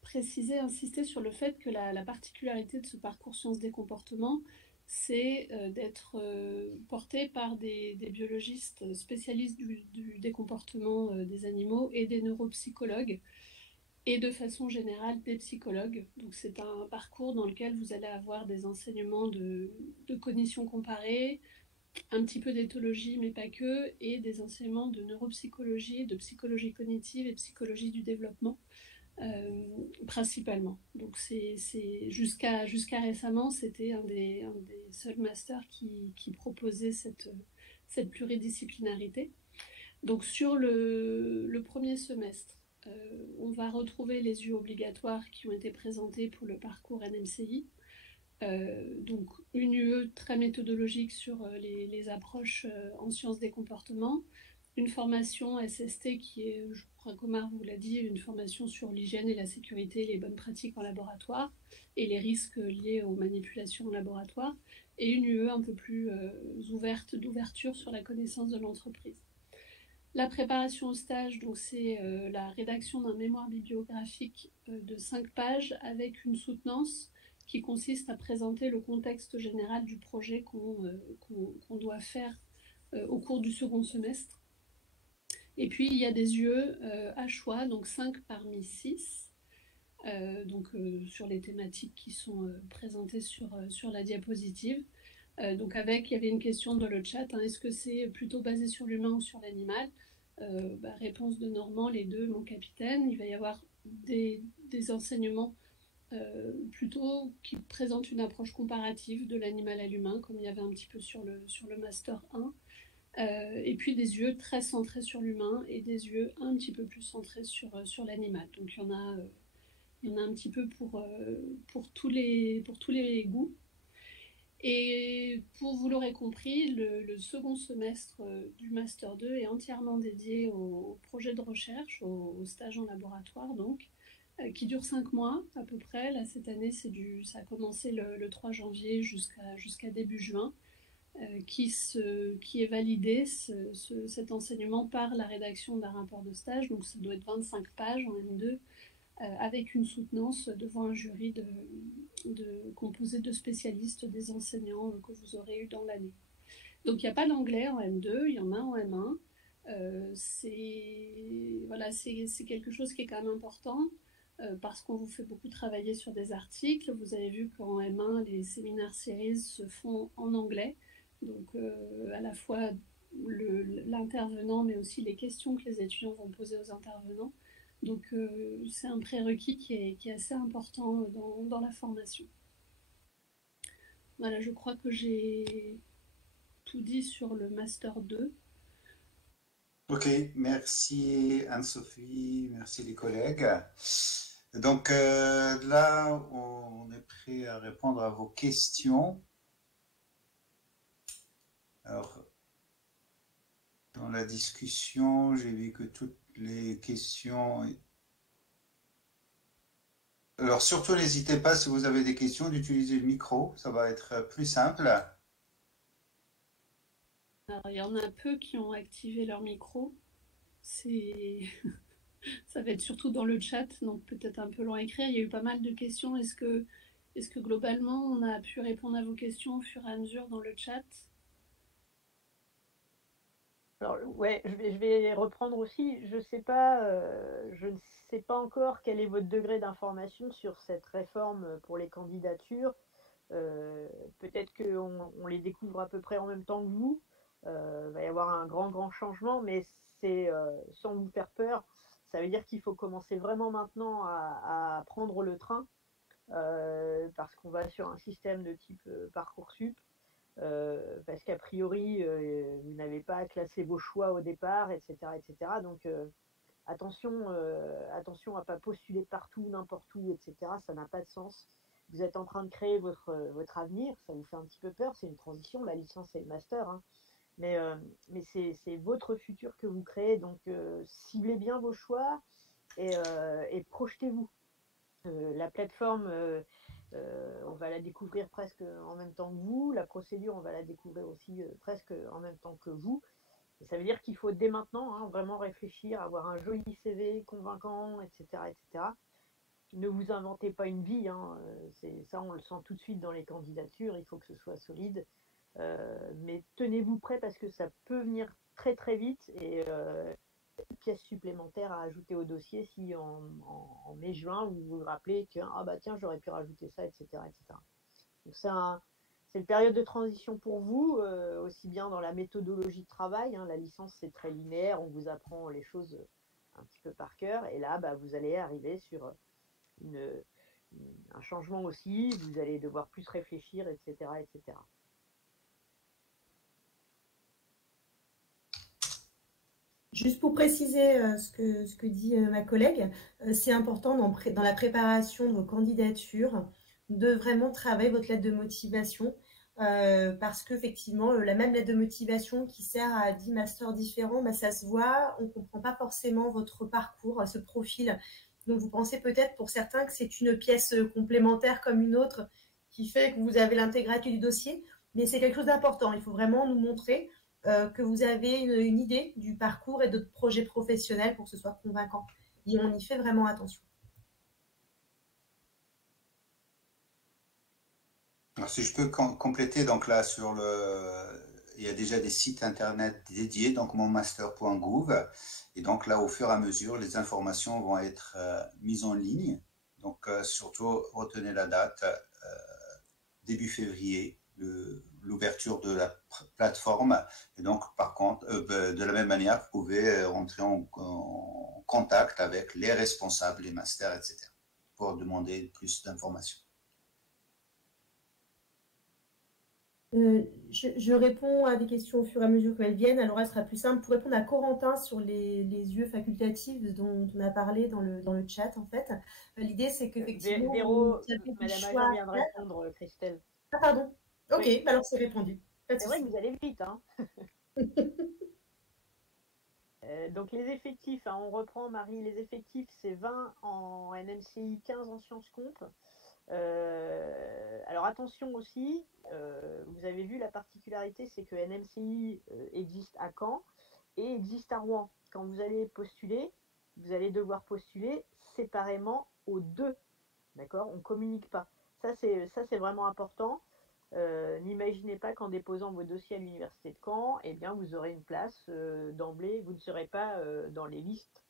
préciser, insister sur le fait que la particularité de ce parcours sciences des comportements, c'est d'être porté par des biologistes spécialistes des comportements des animaux et des neuropsychologues et de façon générale des psychologues. Donc c'est un parcours dans lequel vous allez avoir des enseignements de cognition comparée, un petit peu d'éthologie mais pas que, et des enseignements de neuropsychologie, de psychologie cognitive et psychologie du développement. Principalement. Donc c'est jusqu'à récemment, c'était un des seuls masters qui proposait cette pluridisciplinarité. Donc sur le premier semestre, on va retrouver les UE obligatoires qui ont été présentés pour le parcours NMCI. Donc une UE très méthodologique sur les approches en sciences des comportements, une formation SST qui est, je crois qu'Omar vous l'a dit, une formation sur l'hygiène et la sécurité, les bonnes pratiques en laboratoire et les risques liés aux manipulations en laboratoire, et une UE un peu plus ouverte, d'ouverture sur la connaissance de l'entreprise. La préparation au stage, donc c'est la rédaction d'un mémoire bibliographique de 5 pages avec une soutenance qui consiste à présenter le contexte général du projet qu'on doit faire au cours du second semestre. Et puis, il y a des UE à choix, donc 5 parmi 6, sur les thématiques qui sont présentées sur la diapositive. Donc il y avait une question dans le chat, hein, est-ce que c'est plutôt basé sur l'humain ou sur l'animal ? Réponse de Normand, les deux, mon capitaine. Il va y avoir des enseignements plutôt qui présentent une approche comparative de l'animal à l'humain, comme il y avait un petit peu sur le Master 1. Et puis des UE très centrés sur l'humain et des UE un petit peu plus centrés sur l'animal. Donc il y en a un petit peu pour tous les goûts. Et Et pour vous l'aurez compris, le second semestre du Master 2 est entièrement dédié au projet de recherche, au stage en laboratoire, donc, qui dure 5 mois à peu près. Là, cette année, ça a commencé le 3 janvier jusqu'à début juin, qui est validé, cet enseignement, par la rédaction d'un rapport de stage. Donc, ça doit être 25 pages en M2, avec une soutenance devant un jury composé de spécialistes, des enseignants que vous aurez eu dans l'année. Donc il n'y a pas d'anglais en M2, il y en a en M1. C'est quelque chose qui est quand même important, parce qu'on vous fait beaucoup travailler sur des articles. Vous avez vu qu'en M1, les séminaires series se font en anglais. Donc à la fois l'intervenant, mais aussi les questions que les étudiants vont poser aux intervenants. Donc c'est un prérequis qui est assez important dans la formation. Voilà, je crois que j'ai tout dit sur le Master 2. Ok, merci Anne-Sophie, merci les collègues. Donc là, on est prêt à répondre à vos questions. Alors, dans la discussion, j'ai vu que toutes les questions... Alors, surtout, n'hésitez pas, si vous avez des questions, d'utiliser le micro. Ça va être plus simple. Alors, il y en a peu qui ont activé leur micro. Ça va être surtout dans le chat, donc peut-être un peu long à écrire. Il y a eu pas mal de questions. Est-ce que globalement, on a pu répondre à vos questions au fur et à mesure dans le chat? Alors, ouais, je vais reprendre aussi. Je ne sais pas encore quel est votre degré d'information sur cette réforme pour les candidatures. Peut-être qu'on les découvre à peu près en même temps que vous. Il va y avoir un grand changement, mais c'est sans vous faire peur. Ça veut dire qu'il faut commencer vraiment maintenant à prendre le train, parce qu'on va sur un système de type Parcoursup. Parce qu'a priori, vous n'avez pas à classer vos choix au départ, etc. etc. Donc, attention à ne pas postuler partout, n'importe où, etc. Ça n'a pas de sens. Vous êtes en train de créer votre avenir, ça vous fait un petit peu peur, c'est une transition, la licence et le master, hein. Mais c'est votre futur que vous créez, donc ciblez bien vos choix et projetez-vous. La plateforme, on va la découvrir presque en même temps que vous. La procédure, on va la découvrir aussi presque en même temps que vous. Et ça veut dire qu'il faut dès maintenant, hein, vraiment réfléchir, avoir un joli CV convaincant, etc. etc. Ne vous inventez pas une vie, hein. Ça, on le sent tout de suite dans les candidatures, il faut que ce soit solide. Mais tenez-vous prêt parce que ça peut venir très très vite et pièces supplémentaires à ajouter au dossier si en mai-juin vous vous rappelez que ah bah tiens j'aurais pu rajouter ça, etc. etc. Donc c'est une période de transition pour vous, aussi bien dans la méthodologie de travail, hein. La licence c'est très linéaire, on vous apprend les choses un petit peu par cœur, et là bah, vous allez arriver sur un changement aussi, vous allez devoir plus réfléchir, etc. etc. Juste pour préciser ce que dit ma collègue, c'est important dans la préparation de vos candidatures de vraiment travailler votre lettre de motivation, parce qu'effectivement, la même lettre de motivation qui sert à 10 masters différents, bah, ça se voit, on ne comprend pas forcément votre parcours, ce profil. Donc vous pensez peut-être pour certains que c'est une pièce complémentaire comme une autre qui fait que vous avez l'intégralité du dossier, mais c'est quelque chose d'important. Il faut vraiment nous montrer que vous avez une idée du parcours et de votre projet professionnel pour que ce soit convaincant. Et on y fait vraiment attention. Alors, si je peux compléter, donc là, il y a déjà des sites internet dédiés, donc monmaster.gouv. Et donc là, au fur et à mesure, les informations vont être mises en ligne. Donc, surtout, retenez la date, début février, l'ouverture de la plateforme. Et donc, par contre, de la même manière, vous pouvez rentrer en contact avec les responsables, les masters, etc. pour demander plus d'informations. Je réponds à des questions au fur et à mesure qu'elles viennent. Alors, elle sera plus simple pour répondre à Corentin sur les UE facultatifs dont on a parlé dans le chat, en fait. L'idée, c'est qu'effectivement... Véro, Madame Agent vient de répondre, Christelle. Ah, pardon. Ok, oui. Alors c'est répondu. C'est vrai que vous allez vite, hein. Donc les effectifs, hein, on reprend Marie, les effectifs c'est 20 en NMCI, 15 en sciences comp. Alors attention aussi, vous avez vu la particularité, c'est que NMCI existe à Caen et existe à Rouen. Quand vous allez postuler, vous allez devoir postuler séparément aux deux, d'accord? On ne communique pas. Ça c'est vraiment important. N'imaginez pas qu'en déposant vos dossiers à l'université de Caen, eh bien, vous aurez une place d'emblée. Vous ne serez pas dans les listes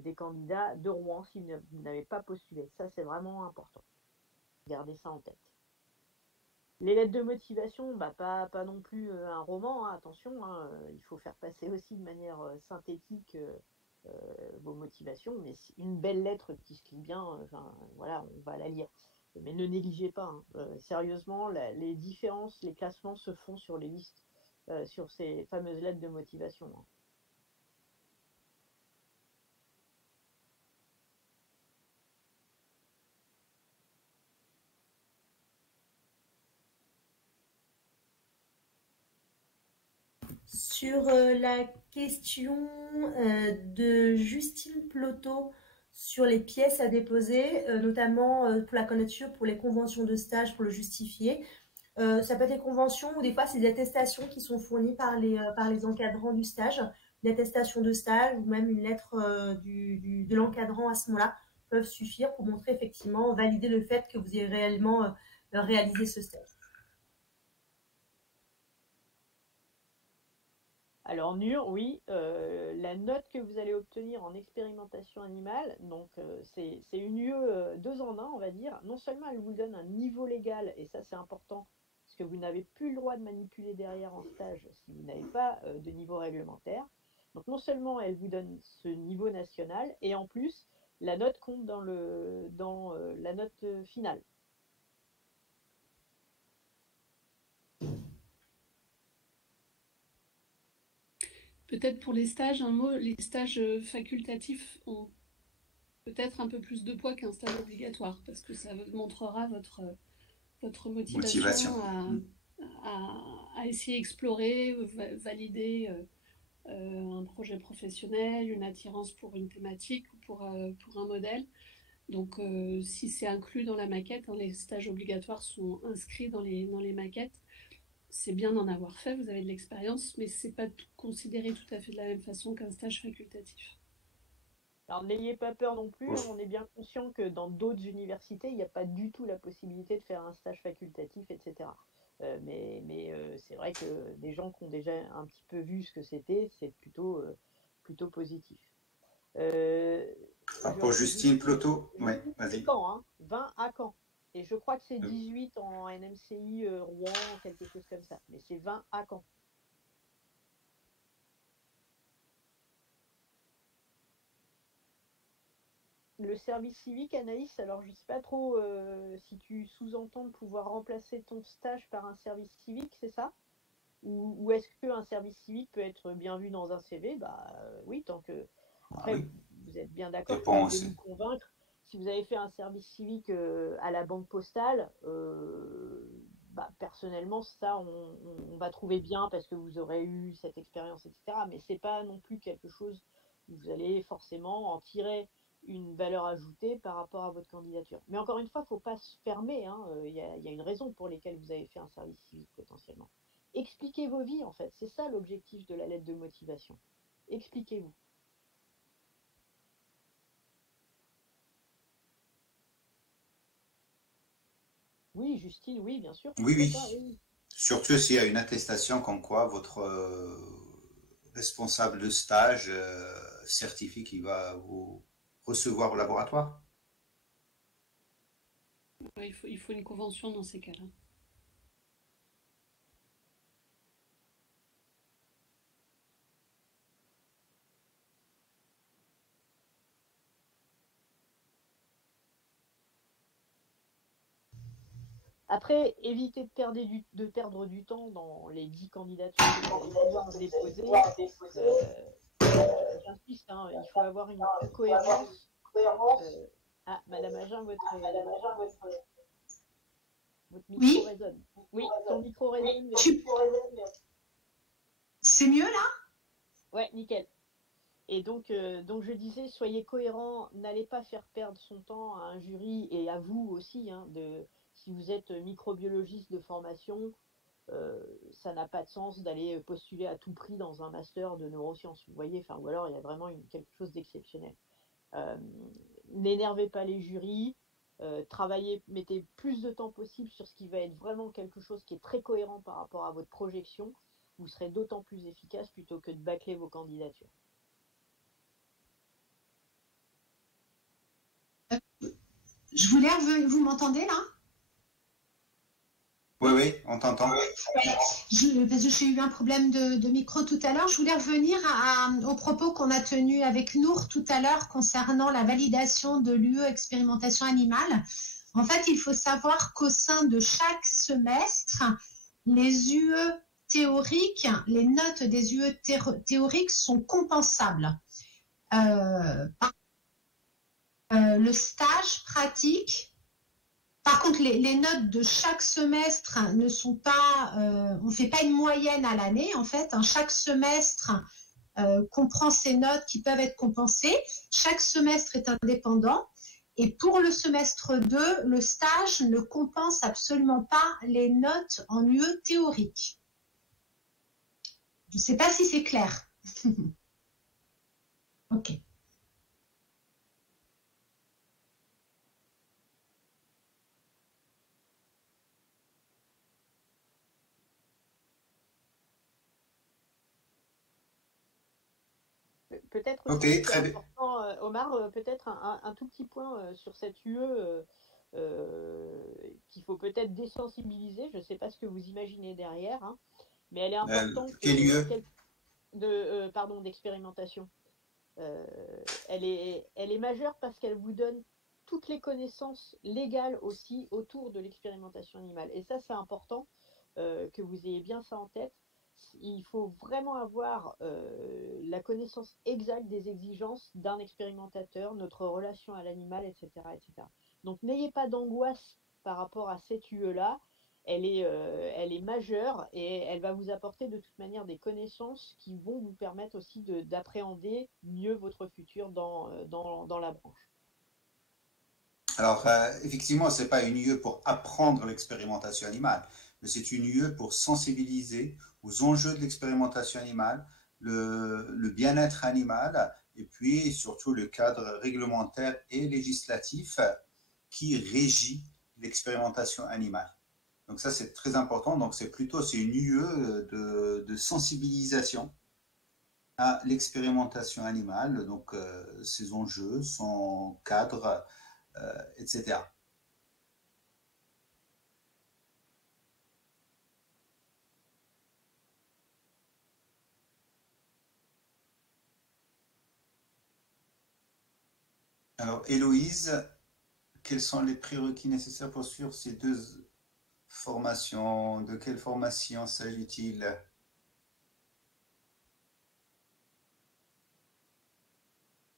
des candidats de Rouen si vous n'avez pas postulé. Ça, c'est vraiment important. Gardez ça en tête. Les lettres de motivation, bah, pas non plus un roman, hein, attention. Hein, il faut faire passer aussi de manière synthétique vos motivations, mais une belle lettre qui se lit bien, voilà, on va la lire. Mais ne négligez pas, hein. Sérieusement, les différences, les classements se font sur les listes, sur ces fameuses lettres de motivation. Hein. Sur la question de Justine Ploto sur les pièces à déposer, notamment pour la candidature, pour les conventions de stage, pour le justifier. Ça peut être des conventions ou des fois c'est des attestations qui sont fournies par les encadrants du stage, une attestation de stage ou même une lettre de l'encadrant à ce moment-là peuvent suffire pour montrer effectivement, valider le fait que vous ayez réellement réalisé ce stage. Alors NUR, oui, la note que vous allez obtenir en expérimentation animale, donc c'est une UE 2 en 1, on va dire. Non seulement elle vous donne un niveau légal, et ça c'est important, parce que vous n'avez plus le droit de manipuler derrière en stage si vous n'avez pas de niveau réglementaire. Donc non seulement elle vous donne ce niveau national, et en plus la note compte dans la note finale. Peut-être pour les stages, un mot, les stages facultatifs ont peut-être un peu plus de poids qu'un stage obligatoire, parce que ça montrera votre motivation à essayer d'explorer, valider un projet professionnel, une attirance pour une thématique ou pour un modèle. Donc si c'est inclus dans la maquette, hein, les stages obligatoires sont inscrits dans les maquettes, c'est bien d'en avoir fait, vous avez de l'expérience, mais c'est pas considéré tout à fait de la même façon qu'un stage facultatif. Alors n'ayez pas peur non plus, on est bien conscient que dans d'autres universités, il n'y a pas du tout la possibilité de faire un stage facultatif, etc. Mais c'est vrai que des gens qui ont déjà un petit peu vu ce que c'était, c'est plutôt positif. Pour Justine Ploto, oui, vas-y. C'est Caen, hein, 20 à Caen. Et je crois que c'est 18 en NMCI Rouen, quelque chose comme ça. Mais c'est 20 à Caen. Le service civique, Anaïs, alors je ne sais pas trop si tu sous-entends de pouvoir remplacer ton stage par un service civique, c'est ça? Ou est-ce qu'un service civique peut être bien vu dans un CV? Bah oui, tant que... Après, oui. Vous êtes bien d'accord que vous devez nous convaincre. Si vous avez fait un service civique à la banque postale, bah, personnellement, ça, on va trouver bien parce que vous aurez eu cette expérience, etc. Mais ce n'est pas non plus quelque chose où vous allez forcément en tirer une valeur ajoutée par rapport à votre candidature. Mais encore une fois, il ne faut pas se fermer. Il y a une raison pour laquelle vous avez fait un service civique potentiellement. Expliquez vos vies, en fait. C'est ça l'objectif de la lettre de motivation. Expliquez-vous. Oui, Justine, oui, bien sûr. Oui. Surtout s'il y a une attestation comme quoi votre responsable de stage certifie qu'il va vous recevoir au laboratoire. Ouais, il faut une convention dans ces cas-là. Après, évitez de perdre du temps dans les 10 candidatures que vous allez pouvoir déposer. J'insiste, il faut avoir une cohérence. Madame Agin, votre... Votre micro Oui. résonne. Oui, ton micro résonne. Mais... C'est mieux là? Ouais, nickel. Et donc je disais, soyez cohérents, n'allez pas faire perdre son temps à un jury et à vous aussi. Hein, si vous êtes microbiologiste de formation, ça n'a pas de sens d'aller postuler à tout prix dans un master de neurosciences. Vous voyez, ou alors il y a vraiment quelque chose d'exceptionnel. N'énervez pas les jurys. Travaillez, mettez plus de temps possible sur ce qui va être vraiment quelque chose qui est très cohérent par rapport à votre projection. Vous serez d'autant plus efficace plutôt que de bâcler vos candidatures. Je voulais revenir. Vous m'entendez là? Oui, on t'entend. Parce que j'ai eu un problème de micro tout à l'heure. Je voulais revenir aux propos qu'on a tenus avec Nour tout à l'heure concernant la validation de l'UE expérimentation animale. En fait, il faut savoir qu'au sein de chaque semestre, les UE théoriques, les notes des UE théoriques sont compensables. Le stage pratique. Par contre, les notes de chaque semestre ne sont pas, on ne fait pas une moyenne à l'année en fait. Hein, chaque semestre comprend ces notes qui peuvent être compensées. Chaque semestre est indépendant. Et pour le semestre 2, le stage ne compense absolument pas les notes en UE théorique. Je ne sais pas si c'est clair. Ok. Peut-être aussi très bien. Important, Omar, peut-être un tout petit point sur cette UE qu'il faut peut-être désensibiliser. Je ne sais pas ce que vous imaginez derrière, hein, mais elle est importante. Quelle UE? D'expérimentation. Elle est majeure parce qu'elle vous donne toutes les connaissances légales aussi autour de l'expérimentation animale. Et ça, c'est important que vous ayez bien ça en tête. Il faut vraiment avoir la connaissance exacte des exigences d'un expérimentateur, notre relation à l'animal, etc., etc. Donc n'ayez pas d'angoisse par rapport à cette UE-là. Elle est majeure et elle va vous apporter de toute manière des connaissances qui vont vous permettre aussi d'appréhender mieux votre futur dans la branche. Alors, effectivement, ce n'est pas une UE pour apprendre l'expérimentation animale, mais c'est une UE pour sensibiliser aux enjeux de l'expérimentation animale, le bien-être animal, et puis surtout le cadre réglementaire et législatif qui régit l'expérimentation animale. Donc ça, c'est très important. Donc c'est une UE de sensibilisation à l'expérimentation animale, donc ses enjeux, son cadre, etc. Alors, Héloïse, quels sont les prérequis nécessaires pour suivre ces deux formations? De quelle formation s'agit-il?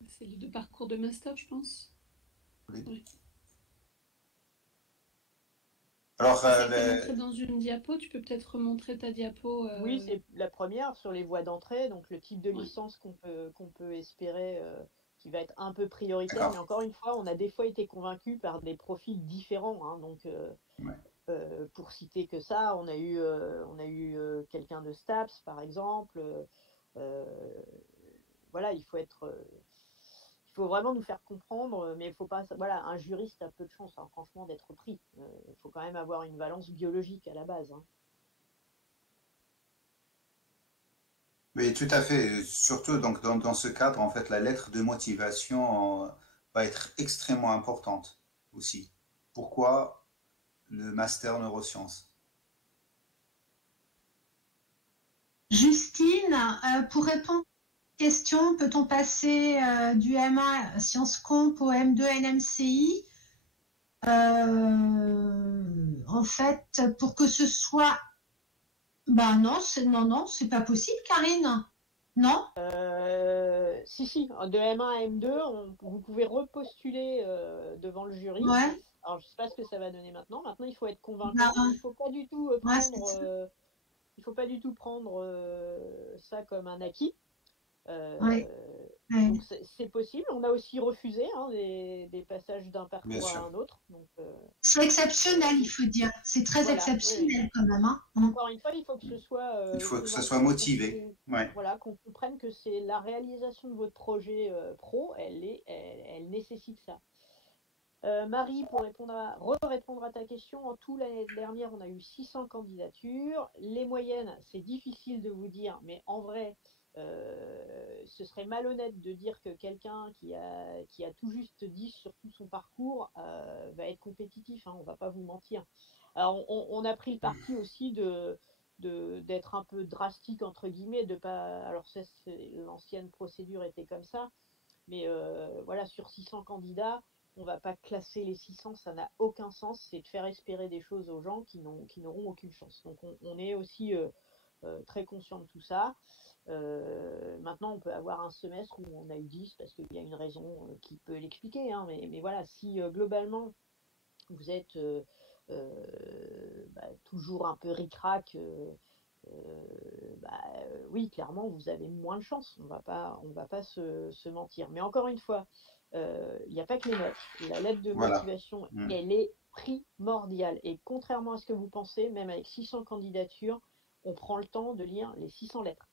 C'est les 2 parcours de master, je pense. Oui. Alors, montrer dans une diapo, tu peux peut-être remontrer ta diapo. Oui, c'est la première sur les voies d'entrée, donc le type de licence qu'on peut espérer, qui va être un peu prioritaire. Mais encore une fois, on a des fois été convaincus par des profils différents. Hein, donc, pour citer que ça, on a eu quelqu'un de STAPS, par exemple. Voilà, il faut vraiment nous faire comprendre, mais il faut pas. Voilà, un juriste a peu de chance, hein, franchement, d'être pris. Il faut quand même avoir une valence biologique à la base. Hein. Oui, tout à fait. Surtout donc dans ce cadre, en fait, la lettre de motivation va être extrêmement importante aussi. Pourquoi le master neurosciences? Justine, pour répondre à la question, peut-on passer du M1 Sciences Comp au M2 NMCI? En fait, pour que ce soit... Ben non, c'est pas possible, Karine. Non? Si, de M1 à M2, vous pouvez repostuler devant le jury. Ouais. Alors, je ne sais pas ce que ça va donner maintenant. Maintenant, il faut être convaincant. Bah, Il ne faut pas du tout il faut pas du tout prendre ça comme un acquis. ouais, ouais. Donc, c'est possible. On a aussi refusé des passages d'un parcours à un autre. C'est exceptionnel, il faut dire. C'est très exceptionnel quand même. Hein. Encore une fois, il faut que ce soit... il faut que ça soit motivé. Voilà, qu'on comprenne que c'est la réalisation de votre projet pro, elle nécessite ça. Marie, pour répondre à ta question, en tout l'année dernière, on a eu 600 candidatures. Les moyennes, c'est difficile de vous dire, mais en vrai, ce serait malhonnête de dire que quelqu'un qui a tout juste 10 sur tout son parcours va être compétitif, hein, on ne va pas vous mentir. Alors, on a pris le parti aussi d'être un peu drastique, entre guillemets, de pas... Alors, l'ancienne procédure était comme ça, mais voilà, sur 600 candidats, on ne va pas classer les 600, ça n'a aucun sens, c'est de faire espérer des choses aux gens qui n'auront aucune chance. Donc on est aussi très conscient de tout ça. Maintenant, on peut avoir un semestre où on a eu 10 parce qu'il y a une raison qui peut l'expliquer, hein, mais voilà, si globalement vous êtes toujours un peu ric-rac, oui, clairement, vous avez moins de chance, on va pas se mentir. Mais encore une fois, il n'y a pas que les notes. La lettre de motivation, elle est primordiale. Et contrairement à ce que vous pensez, même avec 600 candidatures, on prend le temps de lire les 600 lettres.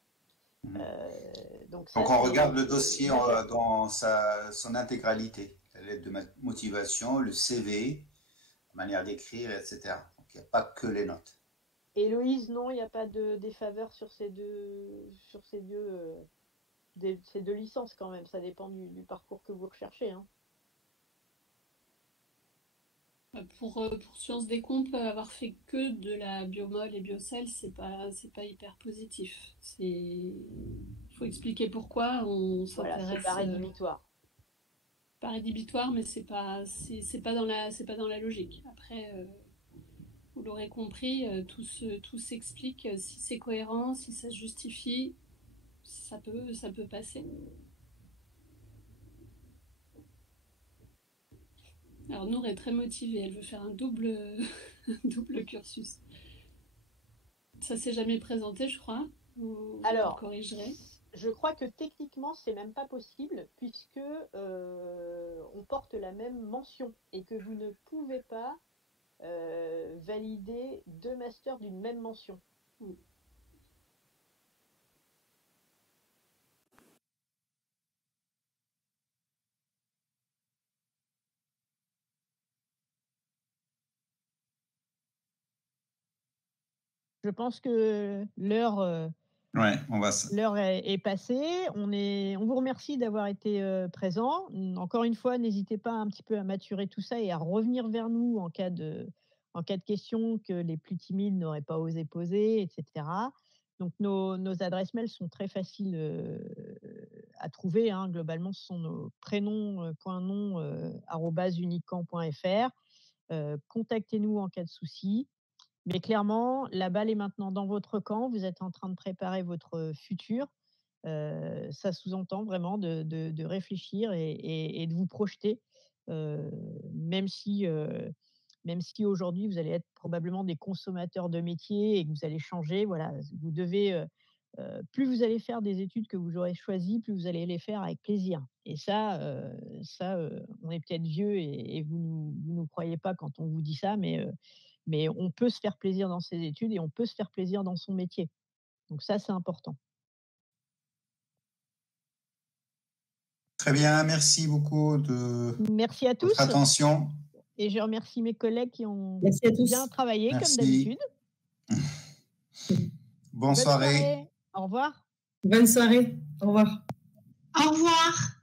Donc on regarde le dossier dans son intégralité. La lettre de motivation, le CV, la manière d'écrire, etc. Donc il n'y a pas que les notes. Héloïse, non, il n'y a pas de défaveur sur ces deux licences quand même, ça dépend du parcours que vous recherchez. Hein. Pour Sciences des Comptes, avoir fait que de la biomol et biocell, c'est pas hyper positif. Il faut expliquer pourquoi on s'intéresse. Voilà, c'est pas rédhibitoire. Pas rédhibitoire, mais c'est pas dans la logique. Après, vous l'aurez compris, tout s'explique. Si c'est cohérent, si ça se justifie, ça peut passer. Alors Nour est très motivée, elle veut faire un double cursus. Ça s'est jamais présenté, je crois. Alors, vous corrigerez. Je crois que techniquement, c'est même pas possible puisque on porte la même mention et que vous ne pouvez pas valider 2 masters d'une même mention. Je pense que l'heure est passée. On vous remercie d'avoir été présent. Encore une fois, n'hésitez pas un petit peu à maturer tout ça et à revenir vers nous en cas de questions que les plus timides n'auraient pas osé poser, etc. Donc nos adresses mail sont très faciles à trouver. Hein. Globalement, ce sont nos prénoms.noms @unicamp.fr. Contactez-nous en cas de souci. Mais clairement, la balle est maintenant dans votre camp. Vous êtes en train de préparer votre futur. Ça sous-entend vraiment de réfléchir et de vous projeter, même si aujourd'hui vous allez être probablement des consommateurs de métier et que vous allez changer. Voilà, vous devez plus vous allez faire des études que vous aurez choisies, plus vous allez les faire avec plaisir. Et ça, on est peut-être vieux et vous nous croyez pas quand on vous dit ça, mais on peut se faire plaisir dans ses études et on peut se faire plaisir dans son métier. Donc ça, c'est important. Très bien, merci beaucoup merci à tous. Votre attention. Et je remercie mes collègues qui ont bien travaillé, merci. Comme d'habitude. Bonne soirée. Au revoir. Bonne soirée. Au revoir. Au revoir.